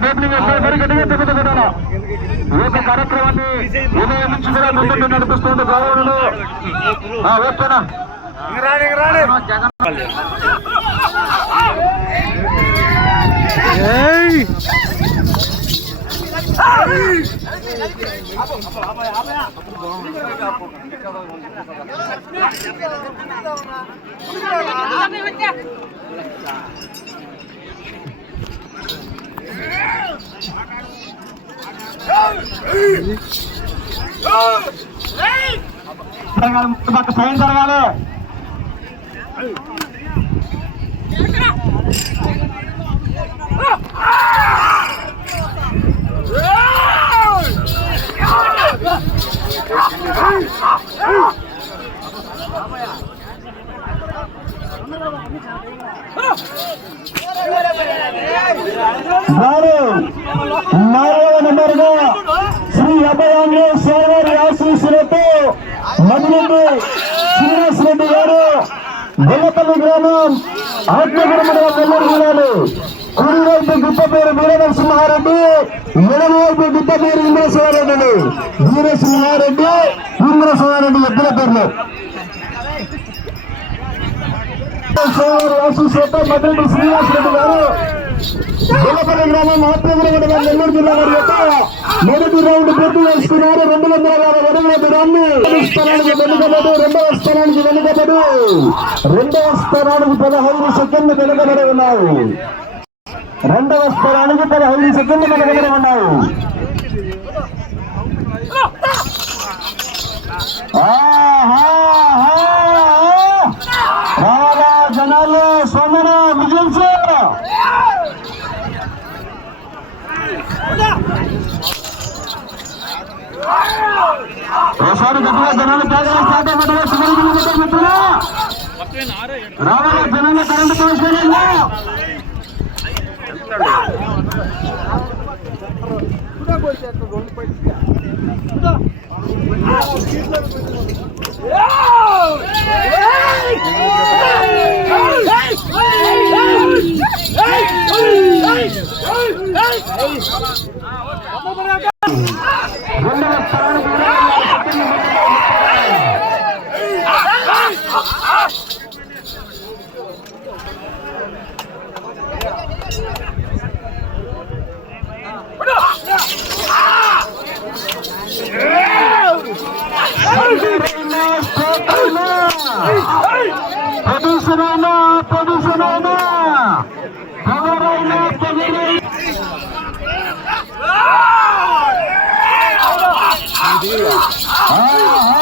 Opening తిరుగుతున్నాను ఈ యొక్క కార్యక్రమాన్ని ఉదయం నుంచి కూడా ముందు నడిపిస్తుంది గౌరవులు. వేస్తున్నా. పక్క సైన్ జరగాలి నాలుగు. నాలుగవ నెంబర్గా శ్రీ అభయాంగ్లో సోమవారి ఆశీస్సులతో మదిరెడ్డి శ్రీనివాస్ రెడ్డి గారు గొల్లపల్లి గ్రామం ఆత్మగురు మండలం నెల్లూరు జిల్లాలు కుడివైపు గుట్ట పేరు వీరనరసింహారెడ్డి ఎడమవైపు గుట్ట పేరు ఇంద్రసింహారెడ్డి వీరసింహారెడ్డి ఇంద్రసింహారెడ్డి ఇద్దరు పేర్లు. సోమవారి ఆశీస్సులతో మదిరెడ్డి శ్రీనివాస్ రెడ్డి గారు గొల్లపల్లి గ్రామం ఆత్మగురు నెల్లూరు జిల్లా వారి యొక్క మొదటి రౌండ్ పూర్తి చేసుకున్నారు. రెండు వందల యాభై అడుగుల దూరాన్ని మొదటి స్థానానికి వెనుకబడి రెండవ స్థానానికి వెనుకబడు. రెండవ స్థానానికి పదహైదు సెకండ్లు వెనుకబడి ఉన్నాయి రెండవ స్థానానికి పదహైదు సెకండ్లు వెనుకబడి ఉన్నాయి రావాలా జనాలు స్పందన విజిల్స్ ఒకసారి గట్టిగా జనాలు పేదలు స్టార్ట్ అయిపోతున్నా చివరికి మిత్రులు రావాలా జనాలు కరెంటు పోషకాలు రెండవ প্রদূষণ না প্রদূষণ না হ্যাঁ